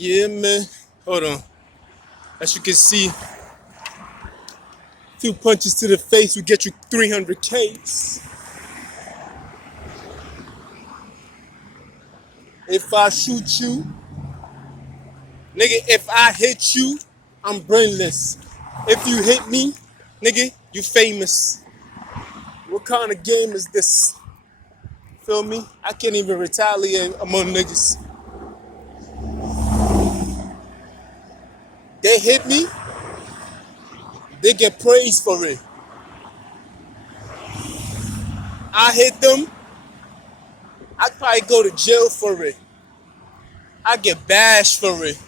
Yeah, man. Hold on. As you can see, few punches to the face will get you 300 Ks. If I shoot you, nigga, if I hit you, I'm brainless. If you hit me, nigga, you famous. What kind of game is this? Feel me? I can't even retaliate among niggas. They hit me, they get praised for it. I hit them, I probably go to jail for it. I get bashed for it.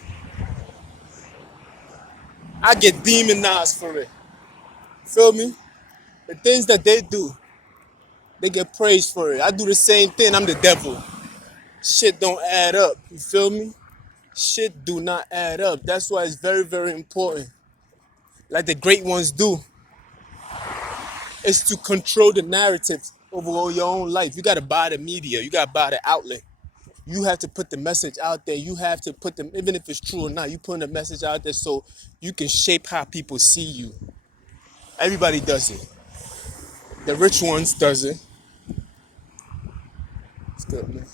I get demonized for it. Feel me? The things that they do, they get praised for it. I do the same thing. I'm the devil. Shit don't add up. You feel me? Shit do not add up. That's why it's very, very important. Like the great ones do, is to control the narrative over your own life. You gotta buy the media. You gotta buy the outlet. You have to put the message out there. You have to put them, even if it's true or not, you putting the message out there so you can shape how people see you. Everybody does it. The rich ones does it. It's good, man.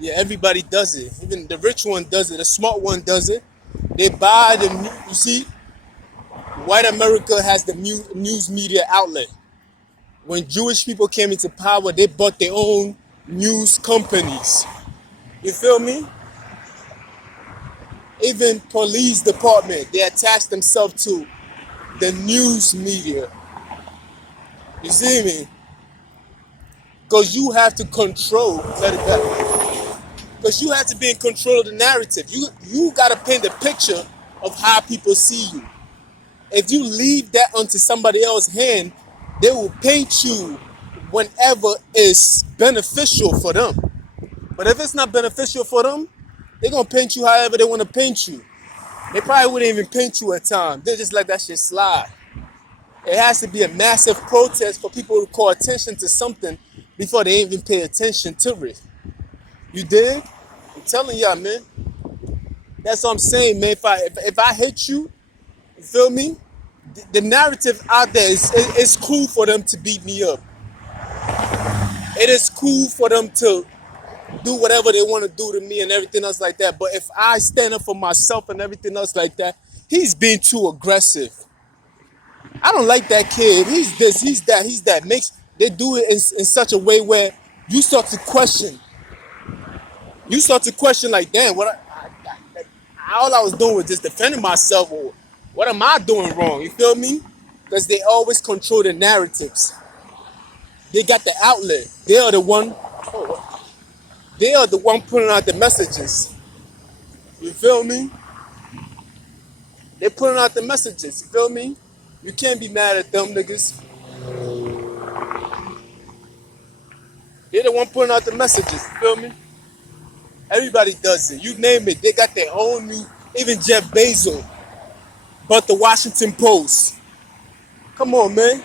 Yeah, everybody does it. Even the rich one does it. The smart one does it. They buy the, you see, white America has the news media outlet. When Jewish people came into power, they bought their own news companies. You feel me? Even police department, they attach themselves to the news media. You see me? Because you have to control, let it go. Because you have to be in control of the narrative. You got to paint the picture of how people see you. If you leave that onto somebody else's hand, they will paint you whenever it's beneficial for them. But if it's not beneficial for them, they're going to paint you however they want to paint you. They probably wouldn't even paint you at times. They just let that shit slide. It has to be a massive protest for people to call attention to something before they even pay attention to it. You dig? I'm telling y'all, man. That's what I'm saying, man. If I hit you, you feel me? The narrative out there is it's cool for them to beat me up. It is cool for them to do whatever they want to do to me and everything else like that. But if I stand up for myself and everything else like that, he's being too aggressive. I don't like that kid. He's this, he's that, he's that. They do it in such a way where you start to question. You start to question like, damn, all I was doing was just defending myself, or what am I doing wrong? You feel me? Because they always control the narratives. They got the outlet. They are the one putting out the messages. You feel me? They putting out the messages. You feel me? You can't be mad at them niggas. They're the one putting out the messages. You feel me? Everybody does it. You name it. They got their own new. Even Jeff Bezos bought the Washington Post. Come on, man.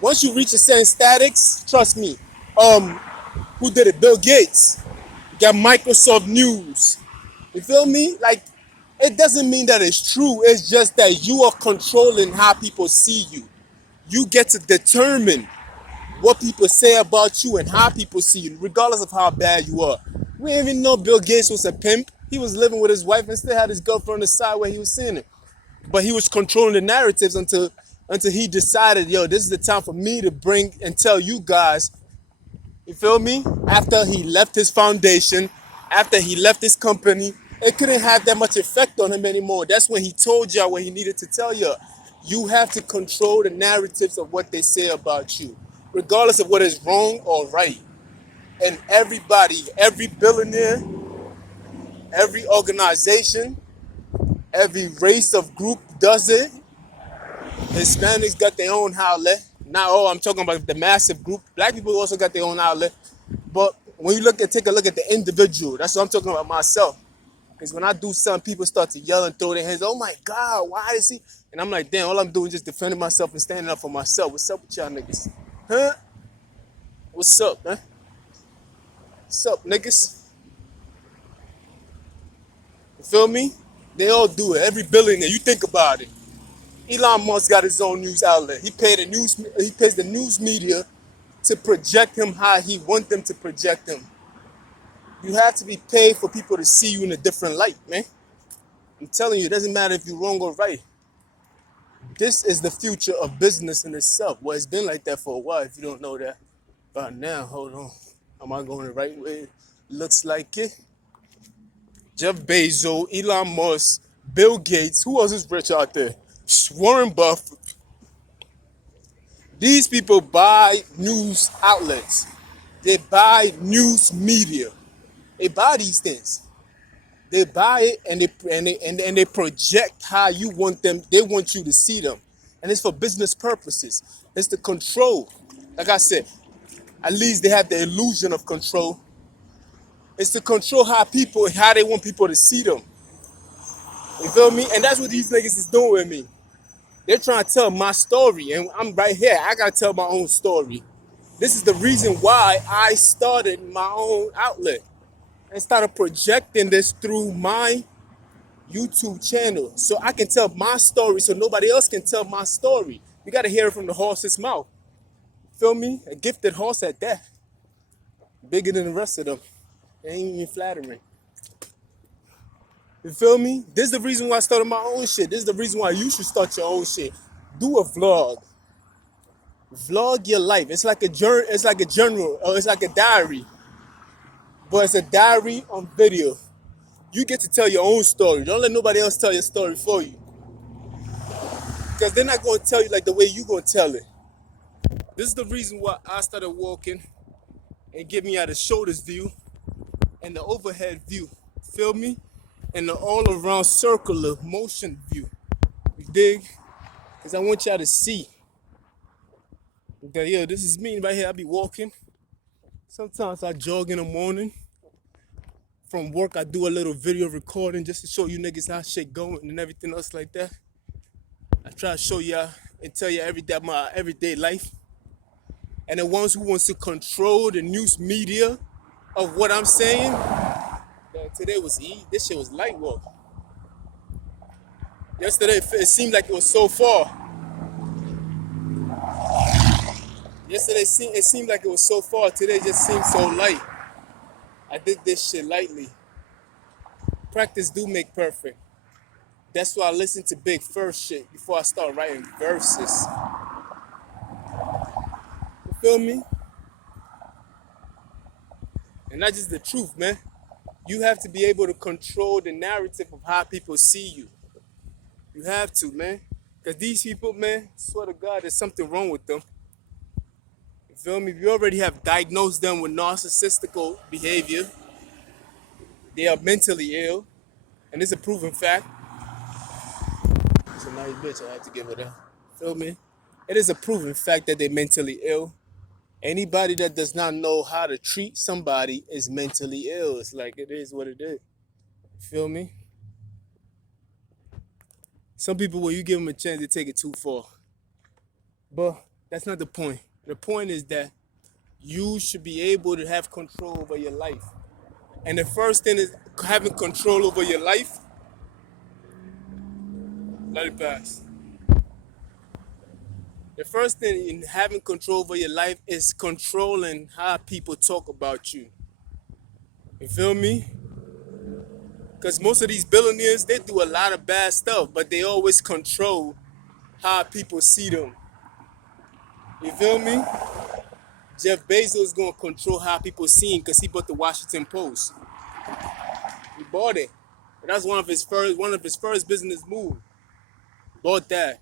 Once you reach a certain statics, trust me. Who did it? Bill Gates. Got Microsoft News. You feel me? Like, it doesn't mean that it's true. It's just that you are controlling how people see you. You get to determine what people say about you and how people see you, regardless of how bad you are. We didn't even know Bill Gates was a pimp. He was living with his wife and still had his girlfriend on the side where he was seeing it. But he was controlling the narratives until he decided, yo, this is the time for me to bring and tell you guys. You feel me? After he left his foundation, after he left his company, it couldn't have that much effect on him anymore. That's when he told y'all what he needed to tell you. You have to control the narratives of what they say about you, regardless of what is wrong or right. And everybody, every billionaire, every organization, every race of group does it. Hispanics got their own outlet. Not all, I'm talking about the massive group. Black people also got their own outlet. But when you take a look at the individual, that's what I'm talking about myself. Because when I do something, people start to yell and throw their hands, oh my God, why is he? And I'm like, damn, all I'm doing is just defending myself and standing up for myself. What's up with y'all niggas? Huh? What's up, man? What's up, niggas? You feel me? They all do it. Every billionaire. You think about it. Elon Musk got his own news outlet. He pays the news media to project him how he wants them to project him. You have to be paid for people to see you in a different light, man. I'm telling you, it doesn't matter if you're wrong or right. This is the future of business in itself. Well, it's been like that for a while, if you don't know that. But now, hold on. Am I going the right way? Looks like it. Jeff Bezos, Elon Musk, Bill Gates. Who else is rich out there? Warren Buffett. These people buy news outlets. They buy news media. They buy these things. They buy it and they project how you want them. They want you to see them, and it's for business purposes. It's the control. Like I said, at least they have the illusion of control. It's to control how they want people to see them. You feel me? And that's what these niggas is doing with me. They're trying to tell my story, and I'm right here. I gotta tell my own story. This is the reason why I started my own outlet and started projecting this through my YouTube channel so I can tell my story so nobody else can tell my story. You gotta hear it from the horse's mouth. Feel me? A gifted horse at that. Bigger than the rest of them. They ain't even flattering. You feel me? This is the reason why I started my own shit. This is the reason why you should start your own shit. Do a vlog. Vlog your life. It's like a journal, or it's like a diary. But it's a diary on video. You get to tell your own story. Don't let nobody else tell your story for you. Because they're not going to tell you like the way you're going to tell it. This is the reason why I started walking and get me out of shoulders view and the overhead view. Feel me? And the all around circular motion view. You dig? Because I want y'all to see. Okay, yeah, this is me right here. I be walking. Sometimes I jog in the morning. From work, I do a little video recording just to show you niggas how shit going and everything else like that. I try to show y'all and tell you my everyday life. And the ones who wants to control the news media of what I'm saying, today was this shit was light work. Yesterday, it seemed like it was so far. Yesterday, it seemed like it was so far. Today just seems so light. I did this shit lightly. Practice do make perfect. That's why I listen to Big First shit before I start writing verses. You feel me? And that's just the truth, man. You have to be able to control the narrative of how people see you. You have to, man. Because these people, man, swear to God, there's something wrong with them. You feel me? You already have diagnosed them with narcissistical behavior. They are mentally ill. And it's a proven fact. It's a nice bitch, I have to give it up. Feel me? It is a proven fact that they're mentally ill. Anybody that does not know how to treat somebody is mentally ill. It's like it is what it is. Feel me? Some people, when you give them a chance, they take it too far. But that's not the point. The point is that you should be able to have control over your life. And the first thing is having control over your life. Let it pass. The first thing in having control over your life is controlling how people talk about you. You feel me? Because most of these billionaires, they do a lot of bad stuff, but they always control how people see them. You feel me? Jeff Bezos is going to control how people see him because he bought the Washington Post. He bought it. And that's one of his first business moves. Bought that.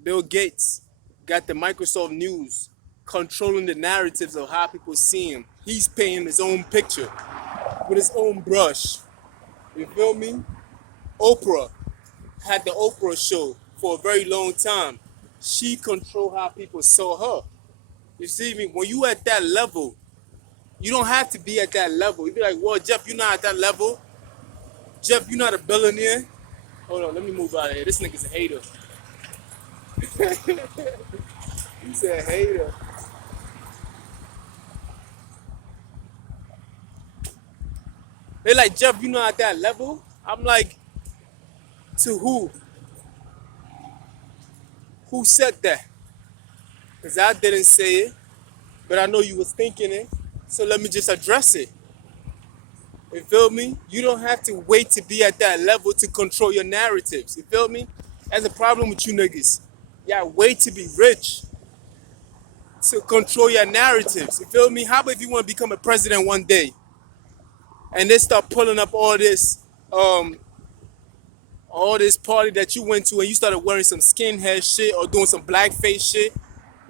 Bill Gates got the Microsoft News, controlling the narratives of how people see him. He's painting his own picture with his own brush. You feel me? Oprah had the Oprah show for a very long time. She controlled how people saw her. You see me? When you at that level, you don't have to be at that level. You be like, well, Jeff, you're not at that level. Jeff, you're not a billionaire. Hold on, let me move out of here. This nigga's a hater. He said hater. They like, Jeff, you not at that level? I'm like, to who? Who said that? Because I didn't say it, but I know you was thinking it. So let me just address it. You feel me? You don't have to wait to be at that level to control your narratives. You feel me? That's a problem with you niggas. Y'all wait to be rich to control your narratives. You feel me? How about if you want to become a president one day and they start pulling up um all this party that you went to and you started wearing some skinhead shit or doing some blackface shit,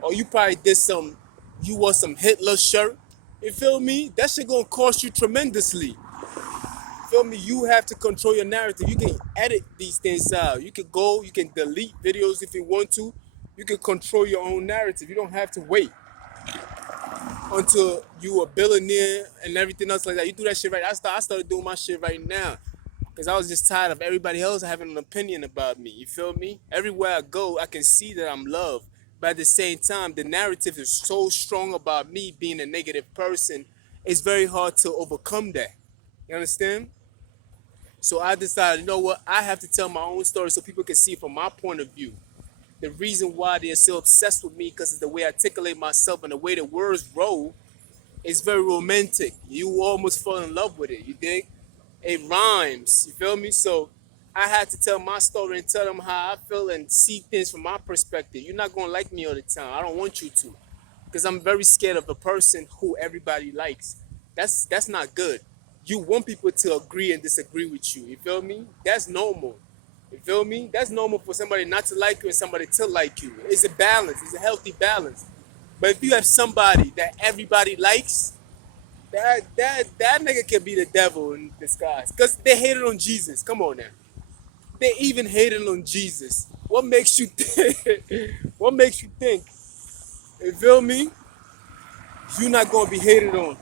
or you probably did some, you wore some Hitler shirt. You feel me? That shit gonna cost you tremendously. You feel me? You have to control your narrative. You can edit these things out. You can go, you can delete videos if you want to. You can control your own narrative. You don't have to wait until you a billionaire and everything else like that. You do that shit right. I started doing my shit right now. Because I was just tired of everybody else having an opinion about me. You feel me? Everywhere I go, I can see that I'm loved. But at the same time, the narrative is so strong about me being a negative person, it's very hard to overcome that. You understand? So I decided, you know what? I have to tell my own story so people can see from my point of view. The reason why they're so obsessed with me because it's the way I articulate myself and the way the words roll is very romantic. You almost fall in love with it. You dig? It rhymes. You feel me? So I had to tell my story and tell them how I feel and see things from my perspective. You're not gonna like me all the time. I don't want you to, because I'm very scared of a person who everybody likes. That's not good. You want people to agree and disagree with you. You feel me? That's normal. You feel me? That's normal for somebody not to like you and somebody to like you. It's a balance. It's a healthy balance. But if you have somebody that everybody likes, that nigga can be the devil in disguise. Cause they hated on Jesus. Come on now. They even hated on Jesus. What makes you think? What makes you think? You feel me? You're not gonna be hated on.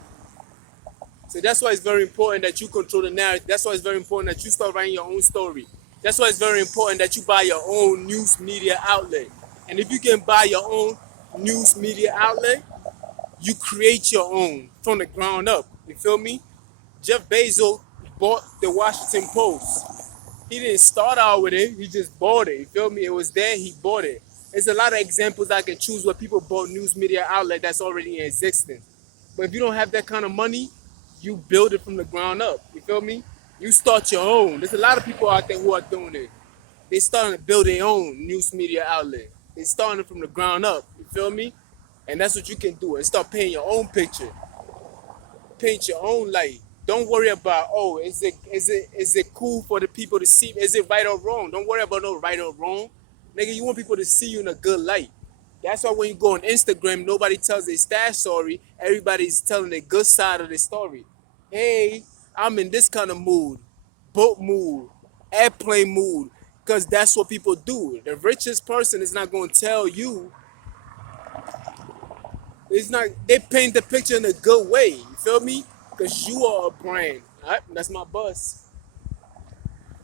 So that's why it's very important that you control the narrative. That's why it's very important that you start writing your own story. That's why it's very important that you buy your own news media outlet. And if you can buy your own news media outlet, you create your own from the ground up. You feel me? Jeff Bezos bought the Washington Post. He didn't start out with it, he just bought it. You feel me? It was there, he bought it. There's a lot of examples I can choose where people bought news media outlet that's already in existence. But if you don't have that kind of money, you build it from the ground up. You feel me? You start your own. There's a lot of people out there who are doing it. They starting to build their own news media outlet. They starting it from the ground up. You feel me? And that's what you can do. And start painting your own picture. Paint your own light. Don't worry about, oh, is it cool for the people to see? Is it right or wrong? Don't worry about no right or wrong. Nigga, you want people to see you in a good light. That's why when you go on Instagram, nobody tells their stash story. Everybody's telling the good side of the story. Hey, I'm in this kind of mood, boat mood, airplane mood, because that's what people do. The richest person is not going to tell you. It's not. They paint the picture in a good way. You feel me? Because you are a brand. All right, that's my bus.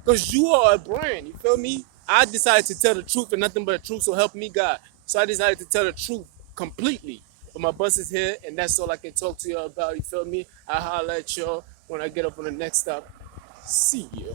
Because you are a brand. You feel me? I decided to tell the truth and nothing but the truth, so help me God. So I decided to tell the truth completely. But my bus is here, and that's all I can talk to y'all about. You feel me? I'll holler at y'all when I get up on the next stop. See ya.